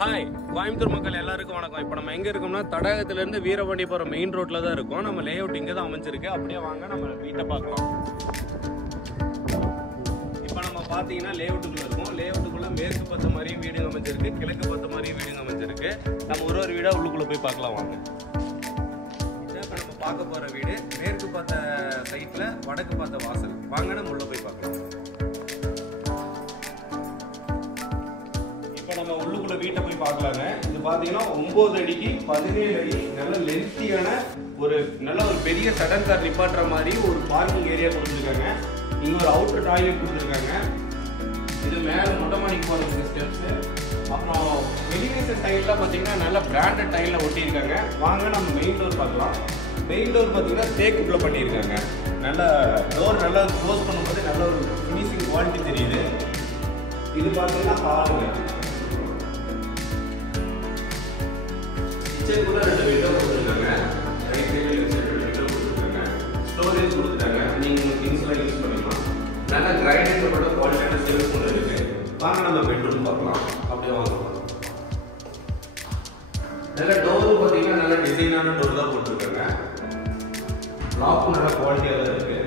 Hi, Coimbatore மக்கள் எல்லாருக்கும் வணக்கம். இப்போ நம்ம எங்கே இருக்கோம்னா தடாகத்திலேருந்து வீரபாண்டி போகிற மெயின் ரோட்டில் தான் இருக்கோம். நம்ம லே அவுட் இங்கே தான் அமைஞ்சிருக்கு. அப்படியே வாங்க நம்ம வீட்டை பார்க்கலாம். இப்போ நம்ம பார்த்தீங்கன்னா லே அவுட்டுக்குள்ளே இருக்கும். லே அவுட்டுக்குள்ளே மேற்கு பார்த்த மாதிரியும் வீடுங்க அமைஞ்சிருக்கு, கிழக்கு பார்த்த மாதிரியும் வீடுங்க அமைஞ்சிருக்கு. நம்ம ஒரு வீடாக உள்ளுக்குள்ளே போய் பார்க்கலாம் வாங்க. இதான் இப்போ நம்ம பார்க்க போகிற வீடு. மேற்கு பார்த்த சைட்டில் வடக்கு பார்த்த வாசல். வாங்க நம்ம உள்ளே போய் பார்க்கலாம். நம்ம உள்ளுக்குள்ள வீட்டை போய் பார்க்கலாங்க. இது பாத்தீங்கன்னா 9 அடிக்கு 17 அடி நல்ல லென்த்தியான ஒரு பெரிய சடன் கார் நிப்பாட்டுற மாதிரி ஒரு பார்க்கிங் ஏரியா கொடுத்துருக்காங்க. இங்க ஒரு அவுட்டர் டாய்லெட் கொடுத்துருக்காங்க. இது மேல மொட்டை மாடிக்கு போறதுக்கு ஸ்டெப்ஸ். அப்புறம் எலிவேஷன் டைல்ல பாத்தீங்கன்னா நல்ல பிராண்டட் டைல்ல ஒட்டியிருக்காங்க. வாங்க நம்ம மெயின் டோர் பார்க்கலாம். மெயின் டோர் பாத்தீங்கன்னா தேக்குள்ள பண்ணியிருக்காங்க. நல்ல டோர் நல்லா க்ளோஸ் பண்ணும்போது நல்ல ஒரு ஃபினிஷிங் குவாலிட்டி தெரியுது. இது பாத்தீங்கன்னா ஹாலுங்க. கிச்சனுக்குள்ள 2 விண்டோ கொடுத்துருக்காங்க. Right side left side window கொடுத்துருக்காங்க. ஸ்டோரேஜ் கொடுத்துட்டாங்க. நீங்க உங்க திங்ஸ்லாம் யூஸ் பண்ணிக்கலாம். நல்ல கிரைண்டட் போட குவாலிட்டியான செல்ஃப் ஒன்று இருக்கு. வாங்க நம்ம பெட்ரூம் பார்க்கலாம். அப்படியே வாங்க. நல்ல டோர் பார்த்தீங்கன்னா நல்ல டிசைனான டோர் தான் போட்டுருக்காங்க. லாக் நல்ல குவாலிட்டியாக தான் இருக்கு.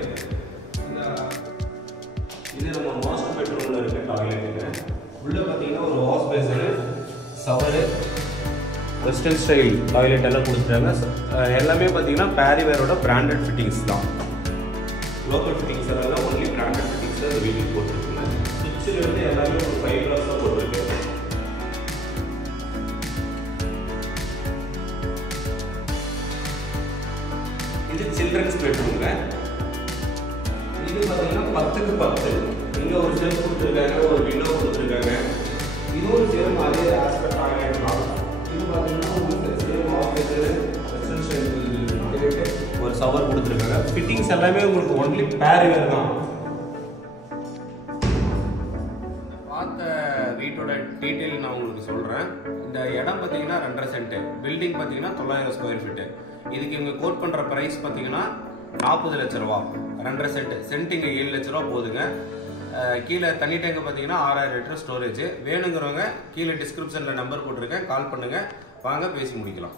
இது நம்ம மாஸ்டர் பெட்ரூம்ல இருக்க டாய்லெட்டுங்க. உள்ள பார்த்தீங்கன்னா ஒரு wash basin, shower, western style toilet எல்லாம் கொடுத்துட்டாங்க. எல்லாமே பார்த்தீங்கன்னா பேரிவேரோட பிராண்டட் ஃபிட்டிங்ஸ் தான். லோக்கல் ஃபிட்டிங்ஸ் எல்லாம் ஒன்லி பிராண்டட் ஃபிட்டிங்ஸ் தான் வீட்டுக்கு போட்டுருக்குங்க. சுவிட்சில் இருந்து எல்லாமே ஒரு 5 கிளாஸ் தான் போட்டுருக்கு. இது சில்ட்ரன்ஸ் பெட்ரூம்ங்க. இது பார்த்தீங்கன்னா 10க்கு 10. இங்கே ஒரு செல்ஃப் கொடுத்துருக்காங்க, ஒரு விண்டோ கொடுத்துருக்காங்க. இது ஒரு சேம் அதே ஆஸ்பெக்ட் டாய்லெட் தான். இது பார்த்தீங்கன்னா உங்களுக்கு சேம் ஆஃபீஸர் வெஸ்டர்ன் ஸ்டைல் ஒரு ஷவர் கொடுத்துருக்காங்க. ஃபிட்டிங்ஸ் எல்லாமே உங்களுக்கு ஒன்லி பேரிவேர் தான். பார்த்த வீட்டோட டீட்டெயில் நான் உங்களுக்கு சொல்கிறேன். இந்த இடம் பார்த்தீங்கன்னா 2.5 சென்ட், பில்டிங் பார்த்தீங்கன்னா 900 ஸ்கொயர் ஃபீட்டு. இதுக்கு இவங்க கோட் பண்ணுற ப்ரைஸ் பார்த்தீங்கன்னா 40 லட்ச ரூபா. 2.5 சென்ட், சென்ட்டுங்க 7 லட்ச ரூபா போகுதுங்க. கீழே தண்ணி டேங்க் பார்த்தீங்கன்னா 6000 லிட்டர் ஸ்டோரேஜ். வேணுங்கிறவங்க கீழே டிஸ்கிரிப்ஷனில் நம்பர் போட்டிருக்கேன், கால் பண்ணுங்கள். வாங்க பேசி முடிக்கலாம்.